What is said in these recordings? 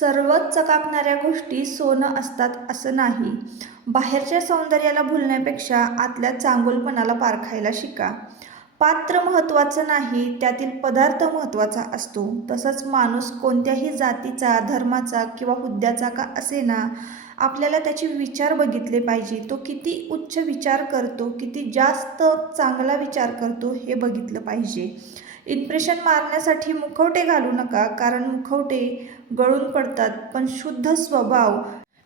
सर्वच चकाकणाऱ्या गोष्टी सोनं असतात असं नाही. बाहेरच्या सौंदर्याला भुलण्यापेक्षा आतल्या चांगुलपणाला पारखायला शिका. पात्र महत्त्वाचं नाही, त्यातील पदार्थ महत्त्वाचा असतो. तसंच माणूस कोणत्याही जातीचा, धर्माचा किंवा हुद्द्याचा का असेना, आपल्याला त्याचे विचार बघितले पाहिजे. तो किती उच्च विचार करतो, किती जास्त चांगला विचार करतो हे बघितलं पाहिजे. इम्प्रेशन मारण्यासाठी मुखवटे घालू नका, कारण मुखवटे गळून पडतात, पण शुद्ध स्वभाव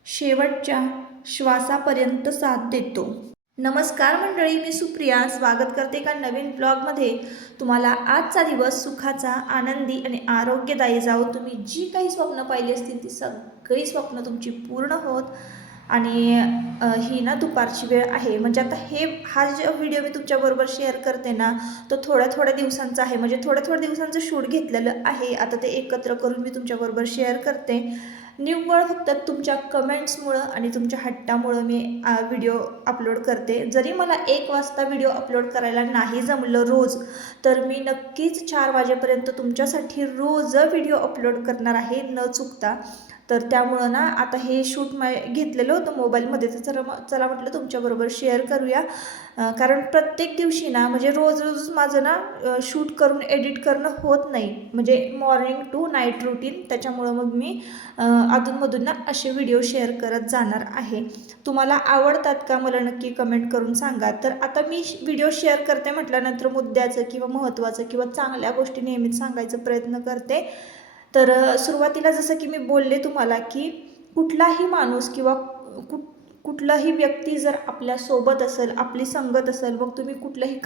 शेवटच्या श्वासापर्यंत साथ देतो. नमस्कार मंडळी, मी सुप्रिया स्वागत करते एका नवीन ब्लॉगमध्ये. तुम्हाला आजचा दिवस सुखाचा, आनंदी आणि आरोग्यदायी जाओ. तुम्ही जी काही स्वप्न पाहिली असतील ती सगळी स्वप्न तुमची पूर्ण होत. आणि ही ना दुपारची वेळ आहे, म्हणजे आता हा जो व्हिडिओ मी तुमच्याबरोबर शेअर करते ना, तो थोड्या दिवसांचा आहे. म्हणजे थोड्या दिवसांचं शूट घेतलेलं आहे. आता ते एकत्र करून मी तुमच्याबरोबर शेअर करते. निव्वळ फक्त तुमच्या कमेंट्समुळं आणि तुमच्या हट्टामुळं मी व्हिडिओ अपलोड करते. जरी मला 1 वाजता व्हिडिओ अपलोड करायला नाही जमलं रोज, तर मी नक्कीच 4 वाजेपर्यंत तुमच्यासाठी रोज व्हिडिओ अपलोड करणार आहे न चुकता. तर त्यामुळं ना आता हे शूट घेतलेलं होतं मोबाईलमध्ये, तर चला म्हटलं तुमच्याबरोबर शेअर करूया. कारण प्रत्येक दिवशी ना, म्हणजे रोज माझं ना शूट करून एडिट करणं होत नाही, म्हणजे मॉर्निंग टू नाईट रुटीन. त्याच्यामुळं मग मी अधूनमधून ना असे व्हिडिओ शेअर करत जाणार आहे. तुम्हाला आवडतात का मला नक्की कमेंट करून सांगा. तर आता मी व्हिडिओ शेअर करते म्हटल्यानंतर मुद्द्याचं किंवा महत्त्वाचं किंवा चांगल्या गोष्टी नेहमीच सांगायचा प्रयत्न करते. तर सुरुवातीला जसं की मी बोलले तुम्हाला, की कुठलाही माणूस किंवा कुठलाही व्यक्ती जर आपल्यासोबत असेल, आपली संगत असेल, मग तुम्ही कुठल्याही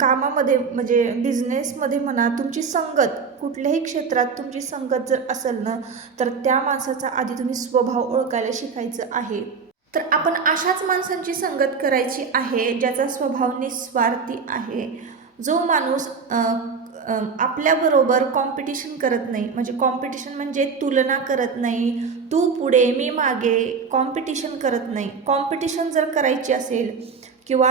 कामामध्ये म्हणजे बिझनेसमध्ये म्हणा, तुमची संगत कुठल्याही क्षेत्रात तुमची संगत जर असेल ना, तर त्या माणसाचा आधी तुम्ही स्वभाव ओळखायला शिकायचं आहे. तर आपण अशाच माणसांची संगत करायची आहे ज्याचा स्वभाव निस्वार्थी आहे. जो माणूस आपल्याबरोबर कॉम्पिटिशन करत नाही, म्हणजे कॉम्पिटिशन म्हणजे तुलना करत नाही, तू पुढे मी मागे, कॉम्पिटिशन करत नाही. कॉम्पिटिशन जर करायची असेल किंवा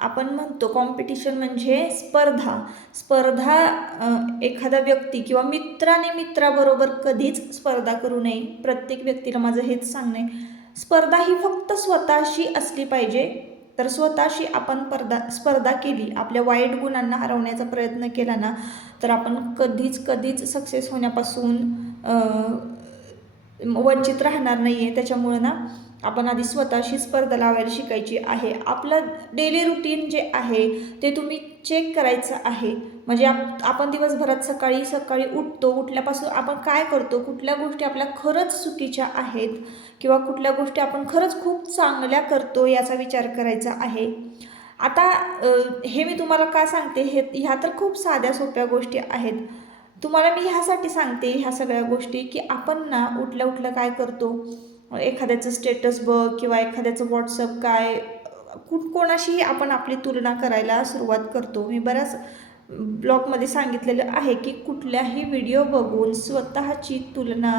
आपण म्हणतो कॉम्पिटिशन म्हणजे स्पर्धा एखादा व्यक्ती किंवा मित्राने मित्राबरोबर कधीच स्पर्धा करू नये. प्रत्येक व्यक्तीला माझं हेच सांगणं आहे, स्पर्धा ही फक्त स्वतःशी असली पाहिजे. तर स्वतःशी आपण स्पर्धा केली, आपल्या वाईट गुणांना हरवण्याचा प्रयत्न केला ना, तर आपण कधीच सक्सेस होण्यापासून वंचित राहणार नाही आहे. त्याच्यामुळं ना आपण आधी स्वतःशी स्पर्धा लावायला शिकायची आहे. आपलं डेली रुटीन जे आहे ते तुम्ही चेक करायचं आहे. म्हणजे आपण दिवसभरात सकाळी उठतो, उठल्यापासून आपण काय करतो, कुठल्या गोष्टी आपल्या खरंच चुकीच्या आहेत किंवा कुठल्या गोष्टी आपण खरंच खूप चांगल्या करतो याचा विचार करायचा आहे. आता हे मी तुम्हाला का सांगते, ह्या तर खूप साध्या सोप्या गोष्टी आहेत. तुम्हाला मी ह्यासाठी सांगते ह्या सगळ्या गोष्टी, की आपण ना उठल्या काय करतो, एखाद्याचं स्टेटस बघ किंवा एखाद्याचं व्हॉट्सअप काय, कोणाशीही आपण आपली तुलना करायला सुरुवात करतो. मी बऱ्याच ब्लॉगमध्ये सांगितलेलं आहे की कुठल्याही व्हिडिओ बघून स्वतःची तुलना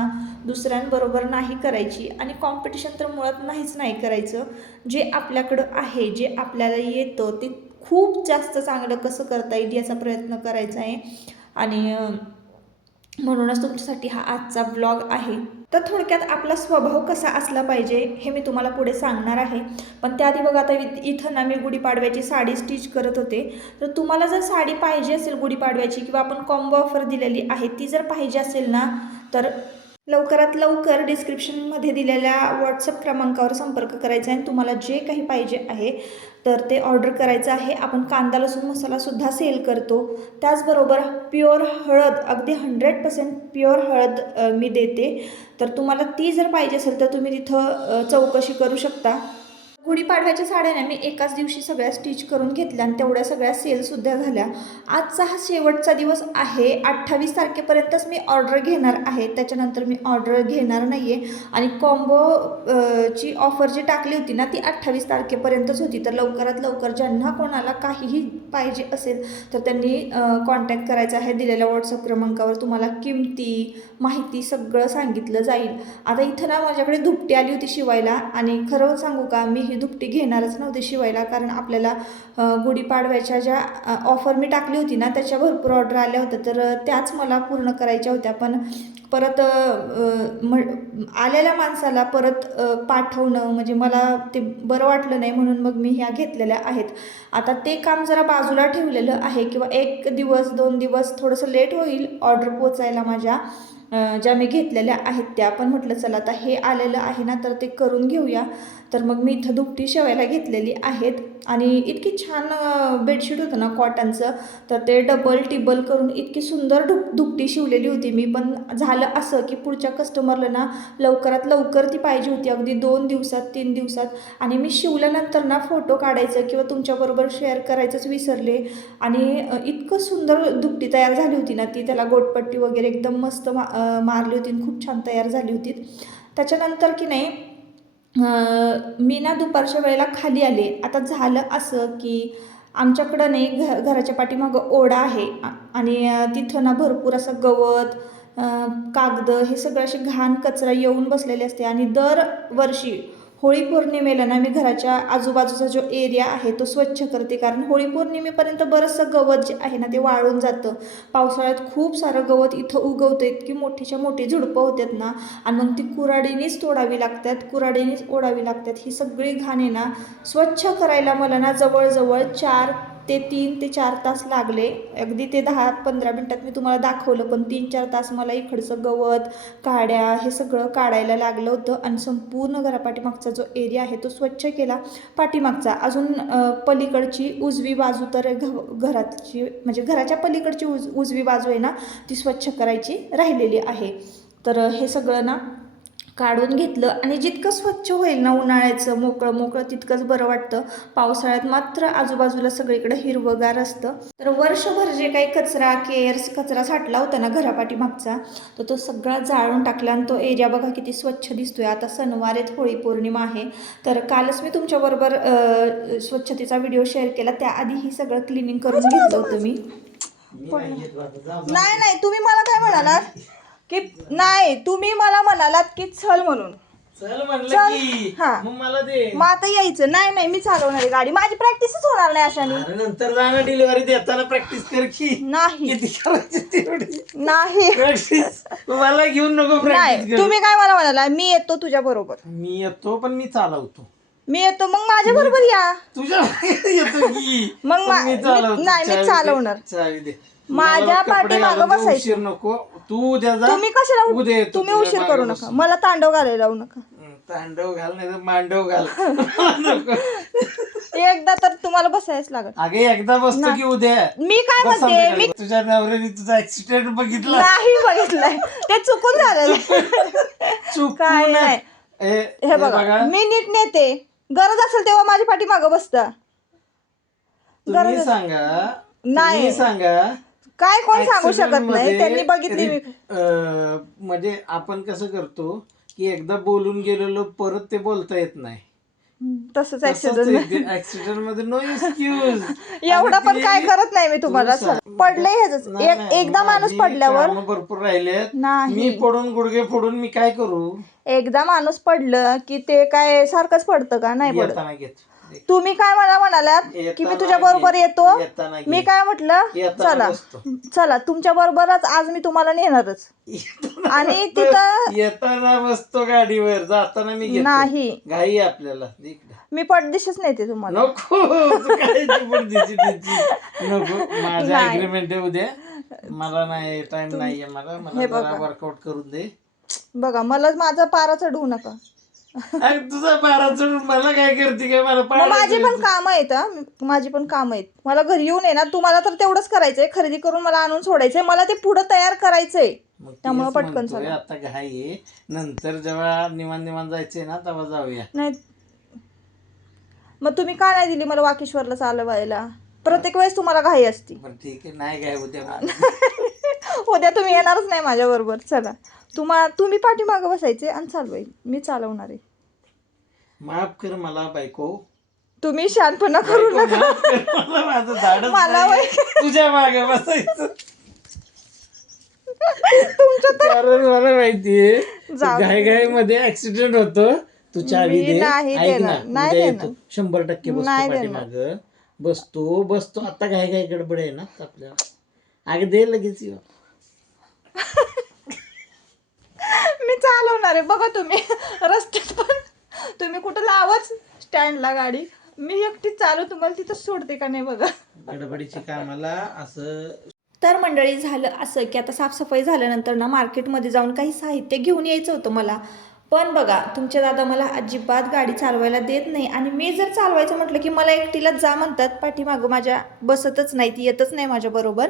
दुसऱ्यांबरोबर नाही करायची आणि कॉम्पिटिशन तर मुळात नाही करायचं. जे आपल्याकडं आहे, जे आपल्याला येतं ते खूप जास्त चांगलं कसं करता येईल याचा प्रयत्न करायचा आहे. आणि म्हणूनच तुमच्यासाठी हा आजचा ब्लॉग आहे. तर थोडक्यात आपला स्वभाव कसा असला पाहिजे हे मी तुम्हाला पुढे सांगणार आहे. पण त्याआधी बघा, आता इथं ना मी गुढीपाडव्याची साडी स्टिच करत होते. तर तुम्हाला जर साडी पाहिजे असेल गुढीपाडव्याची किंवा आपण कॉम्बो ऑफर दिलेली आहे ती जर पाहिजे असेल ना, तर लवकरात लवकर डिस्क्रिप्शनमध्ये दिलेल्या व्हॉट्सअप क्रमांकावर संपर्क करायचा आहे. तुम्हाला जे काही पाहिजे आहे तर ते ऑर्डर करायचं आहे. आपण कांदा लसूण मसालासुद्धा सेल करतो. त्याचबरोबर प्युअर हळद, अगदी 100% प्युअर हळद मी देते. तर तुम्हाला ती जर पाहिजे असेल तर तुम्ही तिथं चौकशी करू शकता. गुढीपाडव्याच्या साड्या ना मी एकाच दिवशी सगळ्या स्टिच करून घेतल्या आणि तेवढ्या सगळ्या सेलसुद्धा झाल्या. आजचा हा शेवटचा दिवस आहे. 28 तारखेपर्यंतच मी ऑर्डर घेणार आहे, त्याच्यानंतर मी ऑर्डर घेणार नाही आहे. आणि ची ऑफर जी टाकली होती ना ती 28 तारखेपर्यंतच होती. तर लवकरात लवकर ज्यांना कोणाला काहीही पाहिजे असेल तर त्यांनी कॉन्टॅक्ट करायचा आहे. दिलेल्या व्हॉट्सअप क्रमांकावर तुम्हाला किमती, माहिती सगळं सांगितलं जाईल. आता इथं ना माझ्याकडे दुपटी आली होती शिवायला, आणि खरं सांगू का, मी ही दुपटी घेणारच नव्हते शिवायला, कारण आपल्याला गुढीपाडव्याच्या ज्या ऑफर मी टाकली होती ना त्याच्या भरपूर ऑर्डर आल्या होत्या, तर त्याच मला पूर्ण करायच्या होत्या. पण परत आलेल्या माणसाला परत पाठवणं म्हणजे मला ते बरं वाटलं नाही, म्हणून मग मी ह्या घेतलेल्या आहेत. आता ते काम जरा बाजूला ठेवलेलं आहे, किंवा 1 दिवस 2 दिवस थोडंसं लेट होईल ऑर्डर पोचायला माझ्या ज्या मी घेतलेल्या आहेत त्या. पण म्हटलं चला आता हे आलेलं आहे ना तर ते करून घेऊया. तर मग मी इथं दुपटी शिवायला घेतलेली आहेत. आणि इतकी छान बेडशीट होतं ना कॉटनचं, तर ते डबल टिबल करून इतकी सुंदर दुपटी शिवलेली होती मी. पण झालं असं की पुढच्या कस्टमरला ना लवकरात लवकर ती पाहिजे होती, अगदी 2 दिवसात 3 दिवसात. आणि मी शिवल्यानंतर ना फोटो काढायचं किंवा तुमच्याबरोबर शेअर करायचंच विसरले. आणि इतकं सुंदर दुपटी तयार झाली होती ना ती, त्याला गोटपट्टी वगैरे एकदम मस्त मारली होती, खूप छान तयार झाली होती. त्याच्यानंतर की नाही मी ना दुपारच्या वेळेला खाली आले. आता झालं असं की आमच्याकडं नाही घराच्या पाठीमागं ओढा आहे, आणि तिथं ना भरपूर असं गवत कागद हे सगळं अशी घाण कचरा येऊन बसलेले असते. आणि दरवर्षी होळी पौर्णिमेला ना मी घराच्या आजूबाजूचा जो एरिया आहे तो स्वच्छ करते, कारण होळी पौर्णिमेपर्यंत बरंचसं गवत जे आहे ना ते वाळून जातं. पावसाळ्यात खूप सारं गवत इथं उगवतं, इतकी मोठीच्या मोठी झुडपं होतात ना, आणि मग ती कुऱ्हाडीनेच तोडावी लागतात, कुऱ्हाडीनेच ओढावी लागतात. ही सगळी घाण आहे ना स्वच्छ करायला मला ना जवळजवळ 3 ते 4 तास लागले. अगदी ते 10-15 मिनटात मी तुम्हाला दाखवलं, पण 3-4 तास मला इकडचं गवत काड्या हे सगळं काढायला लागलं होतं. आणि संपूर्ण घरापाठीमागचा जो एरिया आहे तो स्वच्छ केला. पाठीमागचा अजून पलीकडची उजवी बाजू तर घराची म्हणजे घराच्या पलीकडची उजवी बाजू आहे ना ती स्वच्छ करायची राहिलेली आहे. तर हे सगळं ना काढून घेतलं. आणि जितकं स्वच्छ होईल ना उन्हाळ्याचं मोकळं मोकळं तितकंच बरं वाटतं. पावसाळ्यात मात्र आजूबाजूला सगळीकडे हिरवगार असतं. तर वर्षभर जे काही कचरा कचरा साठला होता ना घरापाठीमागचा, तर तो सगळा जाळून टाकला. आणि तो एरिया बघा किती स्वच्छ दिसतोय. आता सणवार आहेत, होळी पौर्णिमा आहे, तर कालच मी तुमच्याबरोबर स्वच्छतेचा व्हिडिओ शेअर केला. त्याआधी ही सगळं क्लिनिंग करून घेतलं होतं मी. नाही तुम्ही मला काय म्हणालात की नाही, तुम्ही मला म्हणालात की चल म्हणून. चल म्हणलं चल. की हा. मग मला दे. मग आता यायचं नाही, मी चालवणार आहे गाडी, माझी प्रॅक्टिसच होणार नाही अशाने. अरे नंतर जाणं डिलिव्हरी देताना प्रॅक्टिस कर की. नाही किती करायची तेवढी नाही प्रॅक्टिस. मला घेऊन नको नाही, प्रॅक्टिस कर. तुम्ही काय मला म्हणाला मी येतो तुझ्या बरोबर. मी येतो पण मी चालवतो. मी येतो मग माझ्या बरोबर या. तुझ्या येतो की मग पण मी चालवतो. नाही, मी चावी दे, चालवणार. चावी दे. माझ्या मला कपडे पाठीमागं घालायला बसायचं. उशीर नको. तू उद्या जा. तुम्ही कशाला उद्या येतो तुम्ही तुझ्या उशीर मागे करू बसून. नका, मला तांडव घालायला लावू नका. तांडव घाल नाही तर मांडव घाल. नको. एकदा तर तुम्हाला बसायच लागत. अगे एकदा बसतो की उद्या. मी काय बस म्हणते, संध्याकाळी. मी तुझ्या नवऱ्याने तुझा ऍक्सिडेंट बघितला. नाही बघितलंय, ते चुकून झालेलं. चुकून काय नाही. हे बघा मी नीट नेते, गरज असेल तेव्हा माझ्या पाठीमागं बसता. तुम्ही सांगा. नाही. तुम्ही सांगा. काय कोण सांगू शकत नाही, मध्ये त्यांनी बघितली. म्हणजे आपण कसं करतो की एकदा बोलून गेलेलो परत ते बोलता येत नाही. तसंच ऍक्सिडेंट ऍक्सिडेंट मध्ये नो एक्सक्यूज. एवढा पण काय करत नाही मी तुम्हाला. पडलंय ह्याच एकदा माणूस पडल्यावर भरपूर राहिले. नाही. मी पडून गुडघे फोडून मी काय करू. एकदा माणूस पडलं की ते काय सारखंच पडतं का? नाही पडत. येताना घेत. तुम्ही काय मला म्हणालात की मी तुझ्या बरोबर येतो. येताना घे. मी काय म्हटलं, येताना चला बसतो. चला तुमच्या बरोबरच आज मी तुम्हाला नेणारच. आणि तिथं येताना बसतो गाडीवर, जाताना मी घेतो. नाही. घाई आपल्याला. इकडे. मी पडदिशीच नेते तुम्हाला. नको. तू काय नको. माझं नाही. अग्रीमेंट आहे उद्या. मला नाही टाइम नाहीये. मला जरा वर्कआउट करून दे. बघा मला माझा पारा चढवू नका. अरे तुझा पारा चढून मला काय करते काय. मला मग माझी पण काम आहेत. माझी पण काम आहेत. मला घरी येऊन आहे ना, तुम्हाला तर तेवढंच करायचंय, खरेदी करून मला आणून सोडायचंय, मला ते पुढं तयार करायचंय. त्यामुळे पटकन चला. आता घाई आहे. नंतर जेव्हा निवांत जायचंय ना तेव्हा जाऊया. नाही मग तुम्ही का नाही दिली मला वाकेश्वरला चालवायला? प्रत्येक वेळेस तुम्हाला घाई असती. ठीक आहे, नाही काय उद्या. उद्या तुम्ही येणारच नाही माझ्या बरोबर. चला तुम्ही पाठीमागं बसायचे आणि चालवाय, मी चालवणार आहे. माफ कर मला बायको. तुम्ही शांतपणा करू नका. मला माझं झाडच मला नाही. तुझ्या मागे बसायचं. तुमच्या तर कारण मला माहितीये जाऊ दे. घाई मध्ये ऍक्सिडेंट होतो. तू चावी मी दे, नाही ऐक ना, देणार, नाही उद्या देणार. येतो 100% बसतो नाही पाठीमागं. बसतो आता काय गडबड आहे ना आपल्याला. अगं दे लगेच येऊ. मी चालवणार आहे बघा तुम्ही. रस्त्यात पण तुम्ही कुठं लावच स्टँडला गाडी, मी एकटी चालू तुम्हाला तिथं सोडते का नाही बघा. गडबडीची कामाला असं. तर मंडळी झालं असं की आता साफसफाई झाल्यानंतर ना मार्केटमध्ये जाऊन काही साहित्य घेऊन यायचं होतं मला. पण बघा तुमचे दादा मला अजिबात गाडी चालवायला देत नाही आणि मी जर चालवायचं म्हटलं की मला एकटीलाच जा म्हणतात, पाठीमागं माझ्या बसतच नाही, ती येतच नाही माझ्याबरोबर.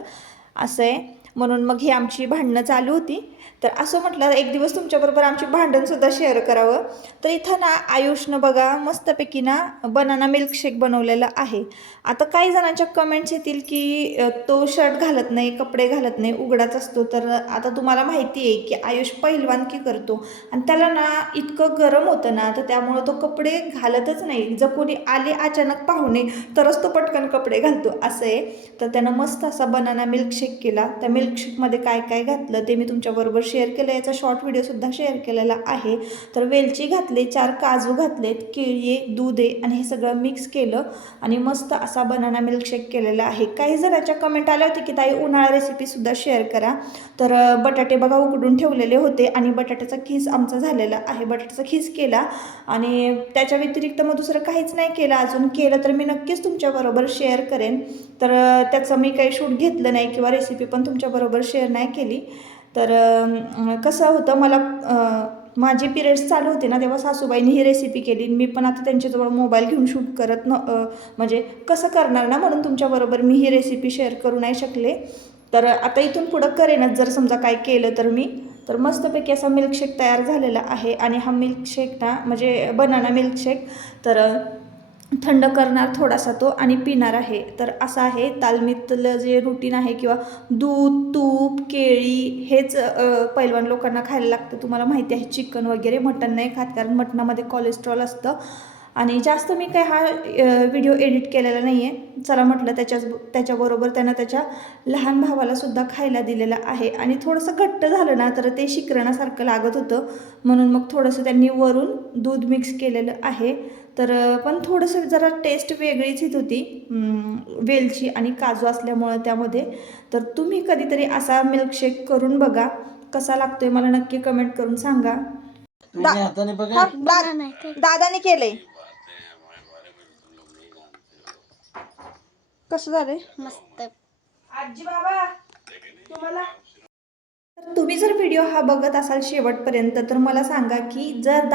असं आहे, म्हणून मग ही आमची भांडणं चालू होती. तर असं म्हटलं एक दिवस तुमच्याबरोबर आमची भांडणसुद्धा शेअर करावं. तर इथं ना आयुषनं बघा मस्तपैकी ना बनाना मिल्कशेक बनवलेलं आहे. आता काही जणांच्या कमेंट्स येतील की तो शर्ट घालत नाही, कपडे घालत नाही, उघडाच असतो. तर आता तुम्हाला माहिती आहे की आयुष पहिलवानकी करतो आणि त्याला ना इतकं गरम होतं ना, तर त्यामुळं तो कपडे घालतच नाही. जर कोणी आले अचानक पाहुणे तरच तो पटकन कपडे घालतो असं आहे. तर त्यानं मस्त असा बनाना मिल्कशेक केला. त्या मिल्कशेकमध्ये काय काय घातलं ते मी तुमच्याबरोबर शेअर केलं, याचा शॉर्ट व्हिडिओसुद्धा शेअर केलेला आहे. तर वेलची घातले, 4 काजू घातलेत, केळी, दूध आहे आणि हे सगळं मिक्स केलं आणि मस्त असा बनाना मिल्कशेक केलेला आहे. काही जणांच्या कमेंट आल्या होती की ताई उन्हाळा रेसिपीसुद्धा शेअर करा. तर बटाटे बघा उकडून ठेवलेले होते आणि बटाट्याचा खीस आमचा झालेला आहे. बटाट्याचा खीस केला आणि त्याच्या व्यतिरिक्त मग दुसरं काहीच नाही केलं. अजून केलं तर मी नक्कीच तुमच्याबरोबर शेअर करेन. तर त्याचं मी काही शूट घेतलं नाही किंवा रेसिपी पण तुमच्याबरोबर शेअर नाही केली. तर कसं होतं मला माझे पिरियड्स चालू होते ना, तेव्हा सासूबाईंनी ही रेसिपी केली. मी पण आता त्यांच्याजवळ मोबाईल घेऊन शूट करत म्हणजे कसं करणार ना, म्हणून तुमच्याबरोबर मी ही रेसिपी शेअर करू नाही शकले. तर आता इथून पुढं करेनच जर समजा काय केलं तर मी. तर मस्तपैकी असा मिल्कशेक तयार झालेला आहे आणि हा मिल्कशेक ना म्हणजे बनाना मिल्कशेक तर थंड करणार थोडासा तो आणि पिणार आहे. तर असं आहे तालमीतलं जे रुटीन आहे किंवा दूध, तूप, केळी हेच पैलवान लोकांना खायला लागतं. तुम्हाला माहिती आहे चिकन वगैरे, मटण नाही खात कारण मटणामध्ये कोलेस्ट्रॉल असतं. आणि जास्त मी काय हा व्हिडिओ एडिट केलेला नाही आहे. चला म्हटलं त्याच्याबरोबर त्यानं त्याच्या लहान भावालासुद्धा खायला दिलेला आहे आणि थोडंसं घट्ट झालं ना तर ते शिकरणासारखं लागत होतं, म्हणून मग थोडंसं त्यांनी वरून दूध मिक्स केलेलं आहे. तर पण थोडंसं जरा टेस्ट वेगळीच येत होती, वेलची आणि काजू असल्यामुळं त्यामध्ये. तर तुम्ही कधीतरी असा मिल्कशेक करून बघा, कसा लागतोय मला नक्की कमेंट करून सांगा. तुम्ही हाताने बघा. दादाने केलंय. कसं झालंय? मस्त. आजी बाबा तुम्हाला तर तुम्ही जर व्हिडिओ हा बघत असाल शेवटपर्यंत तर मला सांगा की जर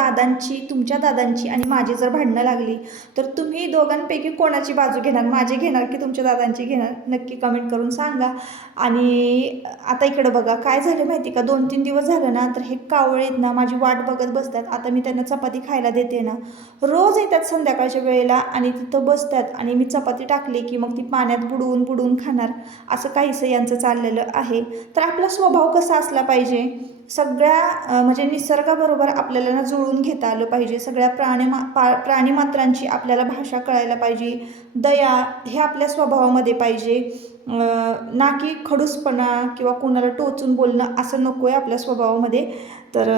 तुमच्या दादांची आणि माझी जर भांडणं लागली तर तुम्ही दोघांपैकी कोणाची बाजू घेणार, माझी घेणार की तुमच्या दादांची घेणार, नक्की कमेंट करून सांगा. आणि आता इकडं बघा काय झालं माहिती का, 2-3 दिवस झालं ना तर हे कावळेत ना माझी वाट बघत बसतात. आता मी त्यांना चपाती खायला देते ना, रोज येतात संध्याकाळच्या वेळेला आणि तिथं बसतात आणि मी चपाती टाकली की मग ती पाण्यात बुडवून बुडवून खाणार, असं काहीसं यांचं चाललेलं आहे. तर आपला स्वभाव कसा असला पाहिजे, सगळ्या म्हणजे निसर्गाबरोबर आपल्याला ना जुळून घेता आलं पाहिजे. सगळ्या प्राणीमात्रांची आपल्याला भाषा कळायला पाहिजे. दया हे आपल्या स्वभावामध्ये पाहिजे, ना की खडूसपणा किंवा कोणाला टोचून बोलणं असं नको आहे आपल्या स्वभावामध्ये. तर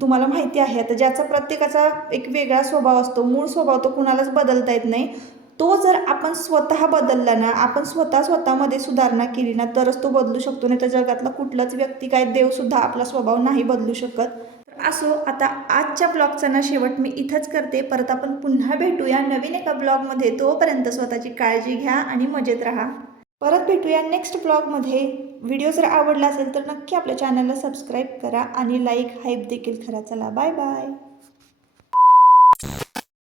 तुम्हाला माहिती आहे आता ज्याचा प्रत्येकाचा एक वेगळा स्वभाव असतो, मूळ स्वभाव तो कुणालाच बदलता येत नाही. तो जर आपण स्वतः बदलला ना, आपण स्वतःमध्ये सुधारणा केली ना तरच तो बदलू शकतो. नाही तर जगातला कुठलाच व्यक्ती काय देवसुद्धा आपला स्वभाव नाही बदलू शकत. तर असो, आता आजच्या ब्लॉगचा ना शेवट मी इथंच करते. परत आपण पुन्हा भेटूया नवीन एका ब्लॉगमध्ये. तोपर्यंत स्वतःची काळजी घ्या आणि मजेत राहा. परत भेटूया नेक्स्ट ब्लॉगमध्ये. व्हिडिओ जर आवडला असेल तर नक्की आपल्या चॅनलला सबस्क्राईब करा आणि लाईक हाईप देखील करा. चला बाय बाय.